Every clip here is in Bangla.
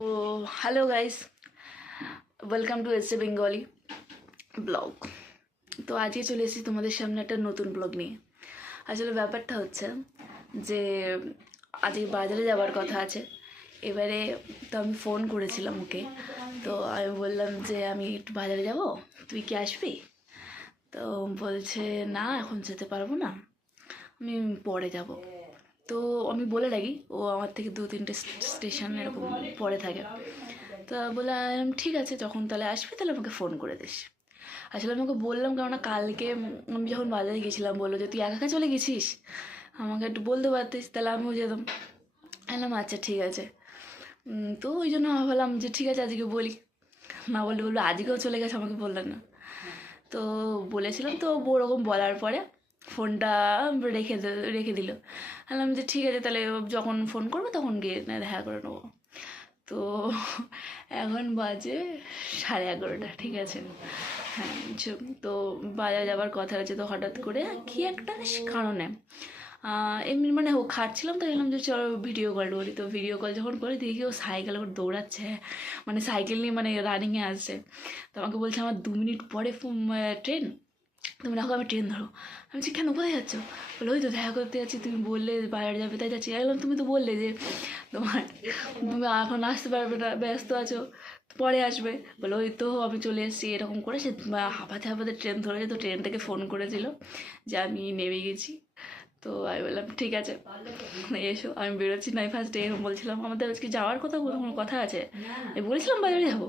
তো হ্যালো গাইস, ওয়েলকাম টু এসে বেঙ্গলি ব্লগ। তো আজকে চলে এসেছি তোমাদের সামনে একটা নতুন ব্লগ নিয়ে। আসলে ব্যাপারটা হচ্ছে যে আজকে বাজারে যাওয়ার কথা আছে। এবারে তো আমি ফোন করেছিলাম ওকে, তো আমি বললাম যে আমি একটু বাজারে যাব, তুই কি আসবি? তো বলছে না, এখন যেতে পারবো না, আমি পরে যাব। তো আমি বলে রাখি, ও আমার থেকে 2-3টে স্টেশন এরকম পরে থাকে। তো বললাম ঠিক আছে, যখন তাহলে আসবি তাহলে আমাকে ফোন করে দিস। আসলে আমি ওকে বললাম, কেননা কালকে আমি যখন বাজারে গেছিলাম বললো যে তুই একা একা চলে গেছিস, আমাকে একটু বলতে পারতিস, তাহলে আমিও যেতাম। বললাম আচ্ছা ঠিক আছে। তো ওই জন্য আমি ভাবলাম যে ঠিক আছে আজকে বলি, না বললে বলবো আজকেও চলে গেছে, আমাকে বললেন না। তো বলেছিলাম, তো ওরকম বলার পরে ফোনটা রেখে দিল। বললাম যে ঠিক আছে, তাহলে যখন ফোন করবো তখন গিয়ে না দেখা করে নেবো। তো এখন বাজে 11:30, ঠিক আছে। হ্যাঁ, তো বাজার যাওয়ার কথা আছে, তো হঠাৎ করে কি একটা কারণে এমনি মানে ও খাটছিলাম, তো গেলাম যে চলো ভিডিও কল করি। তো ভিডিও কল যখন করি দেখি ও সাইকেল করে দৌড়াচ্ছে, মানে সাইকেল নিয়ে মানে রানিংয়ে আসছে। তো আমাকে বলছে আমার 2 মিনিট পরে ট্রেন, তুমি রাখো আমি ট্রেন ধরো। আমি বলছি কেন, কোথায় যাচ্ছ? বলে ওই তো দেখা করতে যাচ্ছি, তুমি বললে বাজারে যাবে তাই যাচ্ছি। বললাম তুমি তো বললে যে তুমি এখন আসতে পারবে না, ব্যস্ত আছো, পরে আসবে। বলে ওই তো আমি চলে এসেছি। এরকম করে সে হাঁপাতে হাঁপাতে ট্রেন ধরেছে। তো ট্রেন থেকে ফোন করেছিল যে আমি নেমে গেছি। তো আমি বললাম ঠিক আছে এসো, আমি বেরোচ্ছি। নাই ফার্স্টে এরকম বলছিলাম আমাদের আজকে যাওয়ার কথা, কোনো কথা আছে, আমি বলেছিলাম বাজারে যাবো।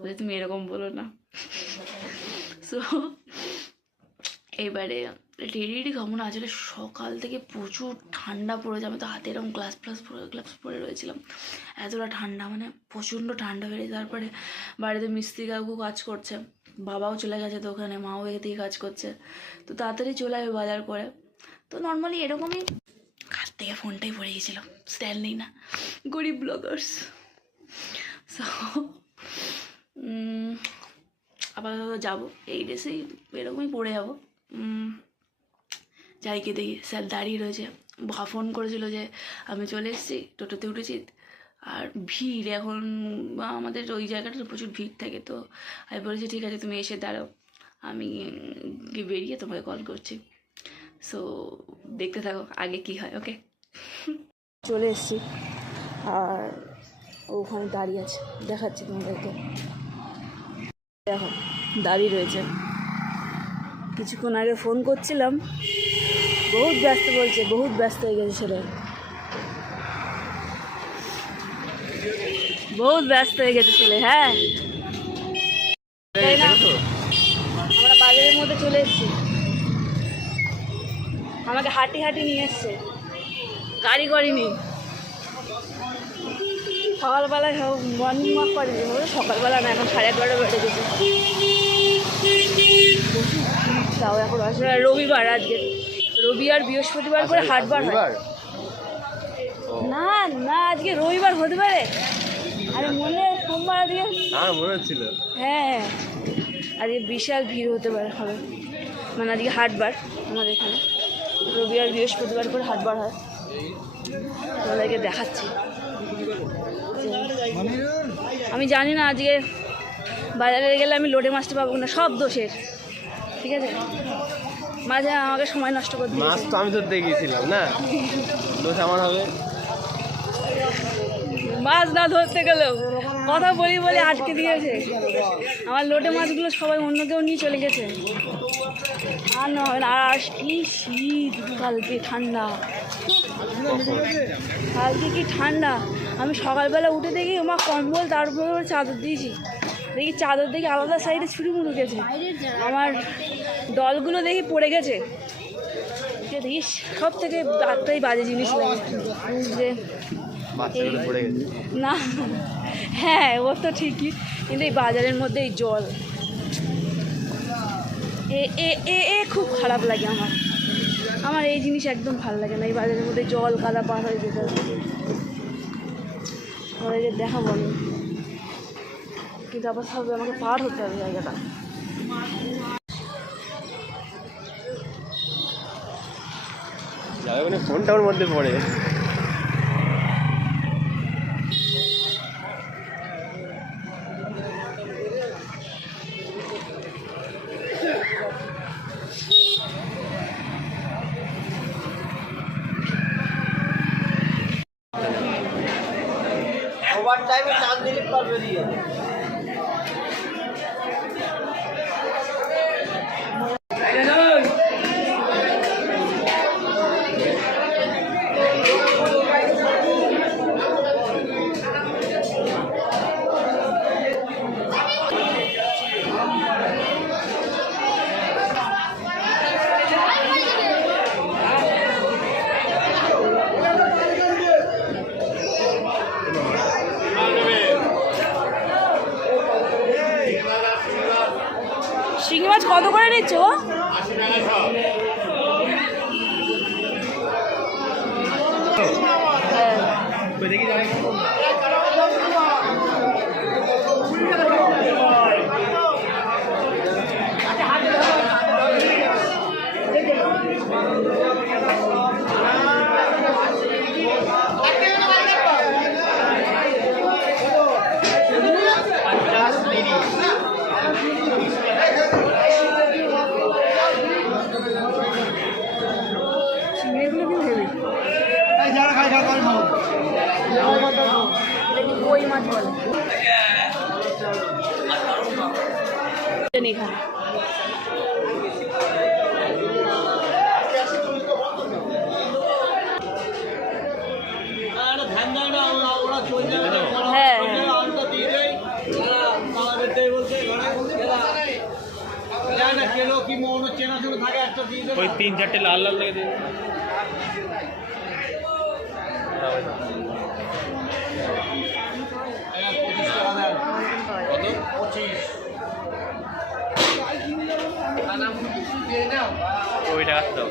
বলে তুমি এরকম বলো না। সো এবারে রেডি কেমন আসলে সকাল থেকে প্রচুর ঠান্ডা পড়েছে। আমি তো হাতে এরকম গ্লাভস পরে রয়েছিলাম, এতটা ঠান্ডা, মানে প্রচণ্ড ঠান্ডা বেড়েছে। তারপরে বাড়িতে মিস্ত্রি কাকু কাজ করছে, বাবাও চলে গেছে তো ওখানে, মাও এদিকে কাজ করছে। তো তাড়াতাড়ি চলে আসবে বাজার করে। তো নর্মালি এরকমই হাত থেকে ফোনটাই পড়ে গেছিলো, স্ট্যান্ড নেই না, গরিব ব্লগার্স। সো আপাতত যাবো এই ড্রেসেই, এরকমই পরে যাবো। যাই গিয়ে দেখি স্যার দাঁড়িয়ে রয়েছে, ফোন করেছিল যে আমি চলে এসেছি, টোটোতে উঠেছি। আর ভিড় এখন আমাদের ওই জায়গাটাতে প্রচুর ভিড় থাকে। তো আমি বলেছি ঠিক আছে তুমি এসে দাঁড়াও, আমি বেরিয়ে তোমাকে কল করছি। সো দেখতে থাকো আগে কি হয়। ওকে, চলে এসেছি আর ওখানে দাঁড়িয়ে আছে, দেখাচ্ছি তোমাদেরকে। দেখো দাঁড়িয়ে রয়েছে। কিছুক্ষণ আগে ফোন করছিলাম, বহুত ব্যস্ত বলছে, বহুত ব্যস্ত হয়ে গেছে ছেলে, বহুত ব্যস্ত হয়ে গেছে ছেলে। হ্যাঁ তাই না, আমরা বাজারের মধ্যে চলে এসেছি, আমাকে হাঁটি হাঁটি নিয়ে এসছে, গাড়ি করিনি। সকালবেলায় মর্নিং ওয়াক করে, সকালবেলা না, এখন 11:30 বেড়ে গেছে। তাও এখন আসলে রবিবার, আজকে রবি আর বৃহস্পতিবার করে হাটবার হয় না। না আজকে রবিবার হতে পারে, আরে মনে সোমবার আজকে মনে হচ্ছিল। হ্যাঁ আজকে বিশাল ভিড় হতে পারে, হবে মানে আজকে হাটবার আমাদের এখানে, রবি আর বৃহস্পতিবার করে হাটবার হয়। তোমাদেরকে দেখাচ্ছি। আমি জানি না আজকে বাজারে গেলে আমি লোটে মাছটা পাবো না, সব দোষের, ঠিক আছে। মাঝে আমাকে সময় নষ্ট করে দিয়েছে। মাছ তো আমি ধরতে গিয়েছিলাম না, দোষ আমার হবে। মাছ না ধরতে গেলেও কথা বলি বলে আটকে দিয়েছে আমার লোটে মাছগুলো, সবাই অন্য কেউ নিয়ে চলে গেছে। আর না হয় না, আর কি শীত, কালকে ঠান্ডা, কালকে কি ঠান্ডা। আমি সকালবেলা উঠে দেখি আমার কম্বল, তারপর চাদর দিয়েছি, দেখি চাদর দেখি আলাদা সাইডে ছুটি মুড়ে গেছে, আমার দলগুলো দেখি পড়ে গেছে। দেখিস সব থেকে একটাই বাজে জিনিস লাগে যে না, হ্যাঁ ও তো ঠিকই, কিন্তু এই বাজারের মধ্যে এই জল এ খুব খারাপ লাগে আমার, আমার এই জিনিস একদম ভালো লাগে না। এই বাজারের মধ্যে জল কাদা পার হয়ে যেতে হবে, ওদেরকে দেখাবো আমি, কিন্তু আবার সব আমাকে পার হতে হবে জায়গাটা। ফোনটা ওর মধ্যে পড়ে। ওভার টাইমে চান দিলে পারবে দিয়ে শিঙি মাছ কত করে নিচ্ছ? কই মাছ বলে এখানে। হ্যাঁ ওই 3-4টে লাল লাল লেগে দেবে। ওইটা আসতো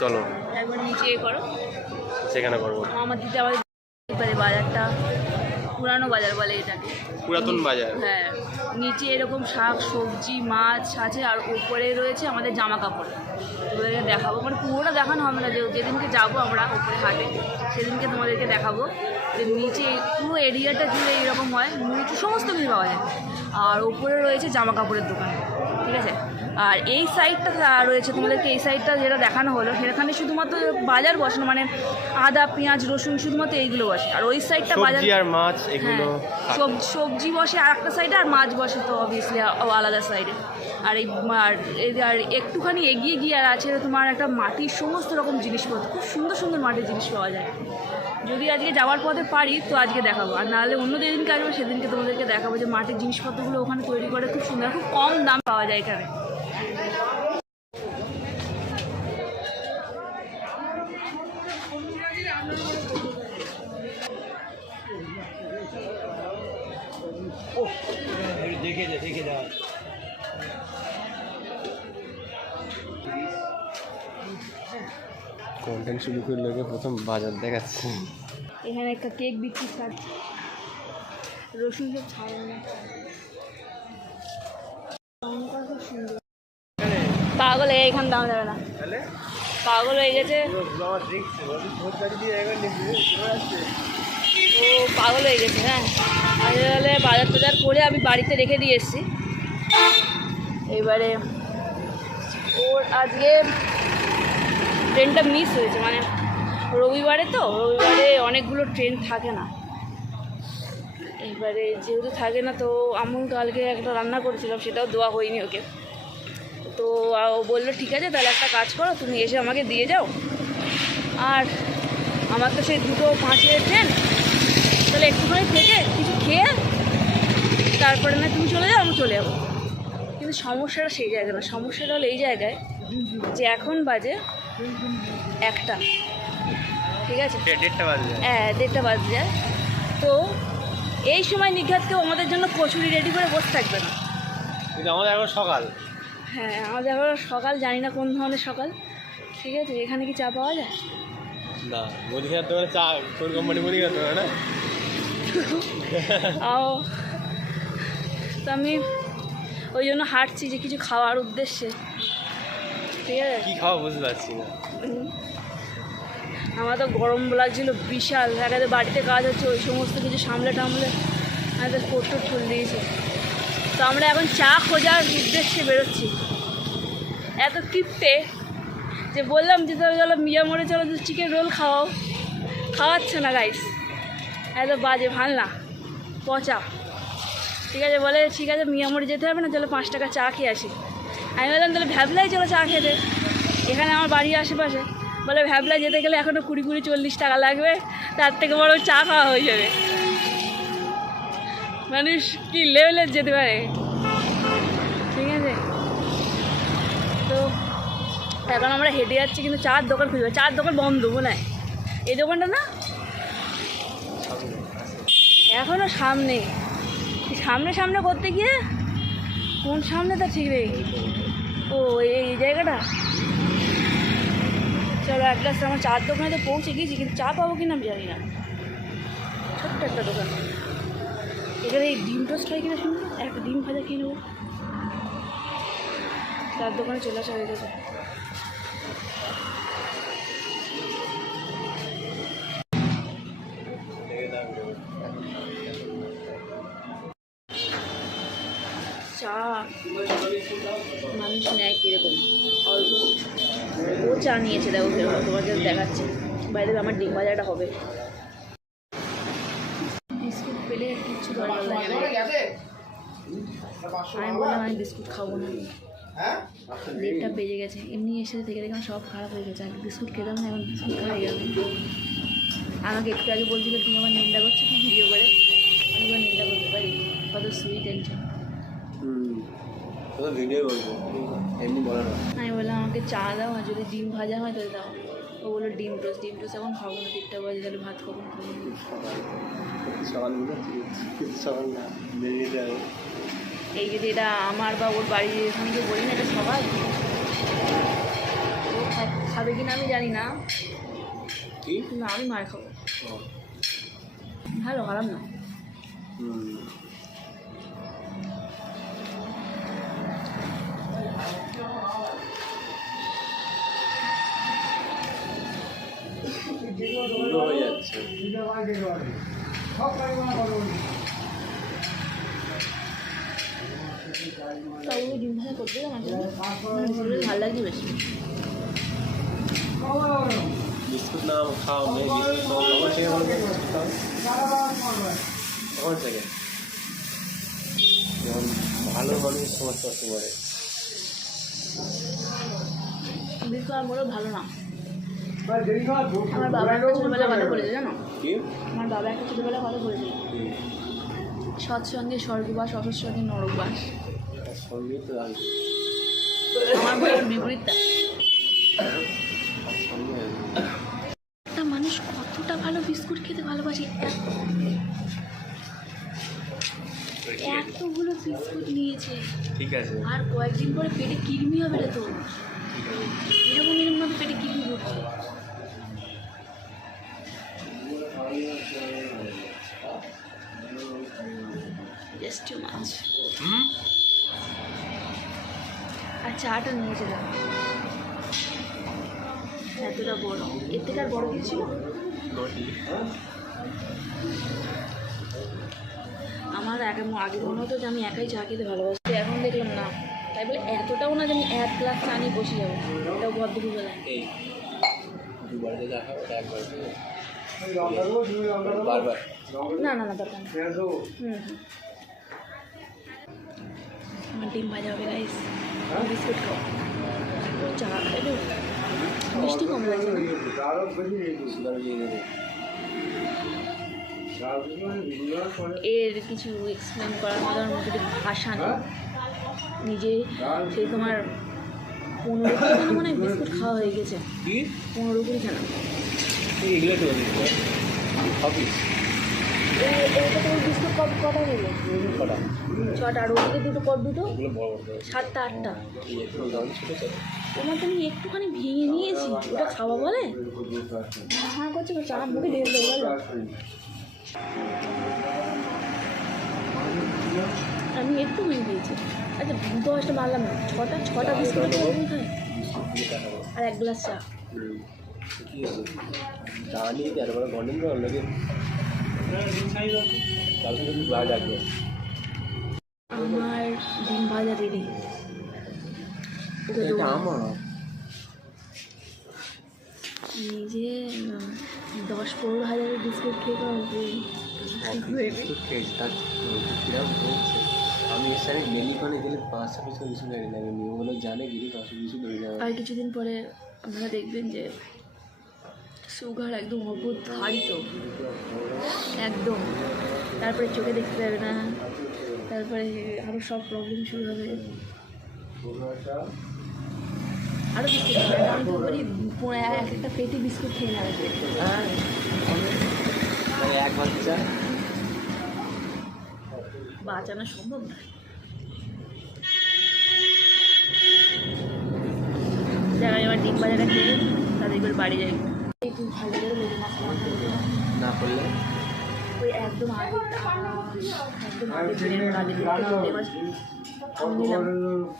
চলো একবার নিচে করো, সেখানে করবো। আমার দিতে আমাদের বাজারটা পুরানো বাজার বলে এটাকে, পুরাতন বাজার। হ্যাঁ, নিচে এরকম শাক সবজি মাছ আছে আর উপরে রয়েছে আমাদের জামা কাপড়। তোমাদেরকে দেখাবো, মানে পুরোটা দেখানো হবে না, যেদিনকে যাবো আমরা উপরে হাটে সেদিনকে তোমাদেরকে দেখাবো যে নিচে পুরো এরিয়াটা জুড়ে এইরকম হয়, নিচে সমস্ত কিছু পাওয়া যায়। আর উপরে রয়েছে জামা কাপড়ের দোকান, ঠিক আছে। আর এই সাইডটা রয়েছে তোমাদেরকে, এই সাইডটা যেটা দেখানো হলো সেখানে শুধুমাত্র বাজার বসে না, মানে আদা পেঁয়াজ রসুন শুধুমাত্র এইগুলো বসে। আর ওই সাইডটা বাজার আর মাছ এগুলো, সবজি বসে আর একটা সাইডে, আর মাছ বসে তো অবভিয়াসলি আলাদা সাইডে। আর আর একটুখানি এগিয়ে গিয়ে আর আছে তোমার একটা মাটির সমস্ত রকম জিনিসপত্র, খুব সুন্দর সুন্দর মাটির জিনিস পাওয়া যায়। যদি আজকে যাওয়ার পথে পারি তো আজকে দেখাবো, আর নাহলে অন্য যেদিনকে আসবো সেদিনকে তোমাদেরকে দেখাবো যে মাটির জিনিসপত্রগুলো ওখানে তৈরি করে খুব সুন্দর, খুব কম দাম পাওয়া যায় এখানে। দেখে যাও কন্টেন্ট শুরু করলে প্রথম বাজার দেখাচ্ছে। এখানে একটা কেক বিক্রি স্টার্ট, রসুন সব ছাড়ানো, খুব সুন্দর। পাগল হয়ে এখানে দাম যাবে না, পাগল হয়ে গেছে ও, পাগল হয়ে গেছে। হ্যাঁ, তাহলে বাজার টাজার করে আমি বাড়িতে রেখে দিয়ে এসেছি। এবারে ওর আজকে ট্রেনটা মিস হয়েছে, মানে রবিবারে তো, রবিবারে অনেকগুলো ট্রেন থাকে না। এবারে যেহেতু থাকে না তো আমি কালকে একটা রান্না করেছিলাম, সেটাও দেওয়া হয়নি ওকে। তো ও বললো ঠিক আছে তাহলে একটা কাজ করো, তুমি এসে আমাকে দিয়ে যাও। আর আমার তো সেই 2:05 ট্রেন, তাহলে একটুখানি থেকে কিছু খেয়ে তারপরে না তুমি চলে যাও, আমি চলে যাবো। কিন্তু সমস্যাটা সেই জায়গায় না, সমস্যাটা হলো এই জায়গায় যে এখন বাজে 1টা, ঠিক আছে, 1:30 বাজে। হ্যাঁ 1:30 বাজে যায়। তো এই সময় নিঘাত কেউ আমাদের জন্য কচুরি রেডি করে বসে থাকবে না। কিন্তু আমাদের এখন সকাল, হ্যাঁ আমাদের এখন সকাল, জানি না কোন ধরনের সকাল, ঠিক আছে। এখানে কি চা পাওয়া যায়? না, মুদিখানার দোকানে চা, কোন কোম্পানি মুদিখানার দোকানে না। তো আমি ওই জন্য হাঁটছি যে কিছু খাওয়ার উদ্দেশ্যে, ঠিক আছে। কি খাওয়া বুঝতে পারছি না, আমার তো গরম লাগছিল বিশাল, একাদের বাড়িতে কাজ হচ্ছে, ওই সমস্ত কিছু সামলে টামলে আমাদের ফটো ঠুল দিয়েছে। তো আমরা এখন চা খোঁজার উদ্দেশ্যে বেরোচ্ছি। এত কিপটে যে বললাম যে চলো মিয়া মোড়ে চলো চিকেন রোল খাওয়াও, খাওয়াচ্ছে না গাইস, এত বাজে ভাল না পচা। ঠিক আছে বলে ঠিক আছে মিয়া মোড়ে যেতে হবে না, চলো 5 টাকা চা খেয়ে আসি। আমি বললাম তাহলে ভ্যাবলাই চলো চা খেতে, এখানে আমার বাড়ির আশেপাশে। বলে ভ্যাবলাই যেতে গেলে এখনও 20-40 টাকা লাগবে, তার থেকে বড় চা খাওয়া হয়ে যাবে। মানুষ কি লেভেলের যেতে পারে। ঠিক আছে, তো এখন আমরা হেঁটে যাচ্ছি, কিন্তু চার দোকান খুঁজবে, চার দোকান বন্ধ মনে হয়। এই দোকানটা না এখনও সামনে সামনে সামনে করতে গিয়ে কোন সামনেটা ঠিক নেই। ও এই জায়গাটা। চলো এক গ্লাস আমার চার দোকানে তো পৌঁছে গিয়েছি, কিন্তু চা পাবো কিনা আমি জানি না। ছোট্ট একটা দোকান, এখানে এই ডিম টোস্ট হয় কিনা শুনবো, একটা ডিম ভাজা খেয়ে নেবো। চার দোকানে চলে আসা হয়ে গেছে। চা মানুষ নেয় কীরকম অল্প, ও চা নিয়েছে দেখো কীরকম, তোমাদের দেখাচ্ছে। বাইরে আমার ডিম ভাজাটা হবে। বিস্কুট পেলে কিচ্ছু দরকার লাগে না। আমি বললাম আমি বিস্কুট খাবো না, 1:30টা বেজে গেছে। এমনি এসে থেকে দেখলাম সব খারাপ হয়ে গেছে। আগে বিস্কুট খেতাম না, এখন বিস্কুট খাওয়া গেল। আমাকে একটু আগে বলছিল তুমি আমার নিন্দা করছো ভিডিও করে, আমি এবার নিন্দা করতে পারি, কত সুইট একজন। ভিডিও করবো, এমনি বলে না। আমি বললাম আমাকে চা দাও, আর যদি ডিম ভাজা হয় তাহলে দাও। ও বললো ডিম টোস্ট এখন খাবো না, 1:30টা বাজে, তাহলে ভাত কখন খাবো? এই যদি এটা আমার বা ওর বাড়ির এখানে কেউ বলি না, এটা সবাই ও খাবে কিনা আমি জানি না, কিন্তু আমি মার খাবো। ভালো, খারাপ না। হয়ে যাচ্ছে। তাও ডিম ভাজা করতে ভালো লাগছে বেশি। বিস্কুট না খাও, বিস্কুট থেকে তখন থেকে যখন ভালো মানুষ সমস্যা করতে পারে। বিস্কুট আর বড় ভালো না। আমার বাবা একটা ছোটোবেলা কথা বলেছে জানো, আমার বাবা একটা ছোটোবেলা কথা বলেছে, সৎসঙ্গে স্বর্গবাস, অসৎসঙ্গে নরকবাস। আমার বলার বিপরীতটা। একটা মানুষ কতটা ভালো বিস্কুট খেতে ভালোবাসে, এতগুলো বিস্কুট নিয়েছে। ঠিক আছে, আর কয়েকদিন পরে পেটে কিডনি হবে রে তো, এরকম ভাবে পেটে কিডনি করছে। Just too much. আর চাটা নিয়েছে দেখো, এতটা বড়, এর থেকে আর বড় কিছু ছিল। আমার আগে মনে হতো যে আমি একাই চা খেতে ভালোবাসি, এখন দেখলাম না। তাই বলে এতটাও না যে আমি 1 গ্লাস চা নিয়ে বসে যাবো, এটাও ভদ্রবেলায়। না না না দরকার নেই। আমার ডিম ভাজা হবে গাইস, বিস্কুট খাও, চা একটু মিষ্টি কম লাগছে না? এর কিছু এক্সপ্লেন করার মতো আমার মধ্যে ভাষা নেই। নিজে সেই তোমার 15-20 মানে বিস্কুট খাওয়া হয়ে গেছে, 15-20 খানা। এটা তোমার বিস্কুট কটা হলো? 6টা, আর ওদিকে দুটো 7টা 8টা। তোমার তো আমি একটুখানি ভেঙে নিয়েছি, ওটা খাওয়া বলে? হ্যাঁ করছে, চা মুখে ঢেলে দেবো বলো। আমি একটু ভেঙে দিয়েছি। আচ্ছা 10টা মারলাম না, 6টা বিস্কুট খায় আর 1 গ্লাস চা। চা নিয়ে কালকে কিন্তু ক্লাস আছে। আমার ডিম ভাজা রেডি। এটা আমার নিজে 10-15 হাজারের বিস্কুট খেয়ে পাবো। খেয়েছি তার কিরম হচ্ছে। আমি এর সাথে মেলিকনে গেলে 500 পিস বিস্কুট এনে নেবে, নিয়মগুলো জানে গেলে 500 বিস্কুট হয়ে যাবে। আর কিছুদিন পরে আপনারা দেখবেন যে সুগার একদম অদ্ভুত হারিত একদম। তারপরে চোখে দেখতে পাবে না, তারপরে আরও সব প্রবলেম শুরু হবে। আরও বিস্কুট খাবে, আমি তো বলি এক একটা পেটি বিস্কুট খেয়ে নেবে। হ্যাঁ এক বাচ্চা বাঁচানো সম্ভব না। যারা এবার ডিম বাজারটা খেয়ে তাদের এবার বাড়ি যাই। একটু ভালো করে লোটে মাছ না করলে ওই একদম আগে লোটে মাছ নিলাম।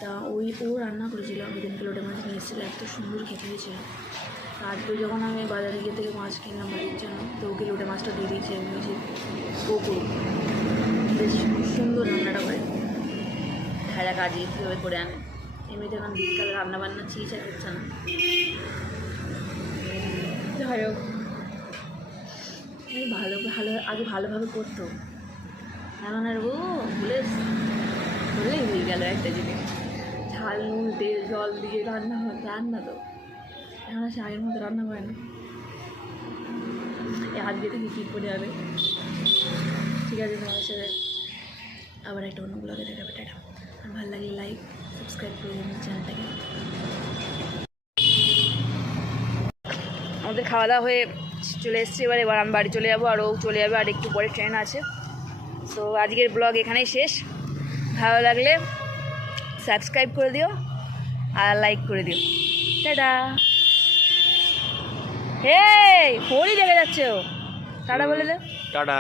তা ও রান্না করেছিল, ওই দিনকে লোটে মাছ নিয়ে এসেছিলো, এত সুন্দর খেতে হয়েছিল। তারপর যখন আমি বাজারে গিয়ে থেকে মাছ কিনলাম বাড়ির জন্য, তো ওকে লোটে মাছটা দিয়ে দিয়েছি। আমি বলছি ও করুক, বেশ সুন্দর রান্নাটা করে, খায়রা কাজে কীভাবে করে আনে। এমনিতে এখন বিকালে রান্নাবান্না চিজ আর হচ্ছে না। যাই হোক, আগে ভালোভাবে করতো, এখন আর ও ভুলেই হয়ে গেল একটা জিনিস। ঝাল নুন তেল জল দিয়ে রান্না তো এখন আর সে আগের মতো রান্না করে না। আজকে থেকে কী করে যাবে। ঠিক আছে, তোমাদের সাথে আবার একটা অন্য ব্লগে দেখাবে। টাটা। আর ভালো লাগলে লাইক সাবস্ক্রাইব করে দেবেন চ্যানেলটাকে। আমাদের খাওয়া দাওয়া হয়ে চলে এসেছি, এবার আমি বাড়ি চলে যাবো, আর ও চলে যাবে, আর একটু পরে ট্রেন আছে। সো আজকের ব্লগ এখানেই শেষ। ভালো লাগলে সাবস্ক্রাইব করে দিও আর লাইক করে দিও। টাটা। হে ফোনই দেখে যাচ্ছে ও। টাটা বলে দে। টাটা।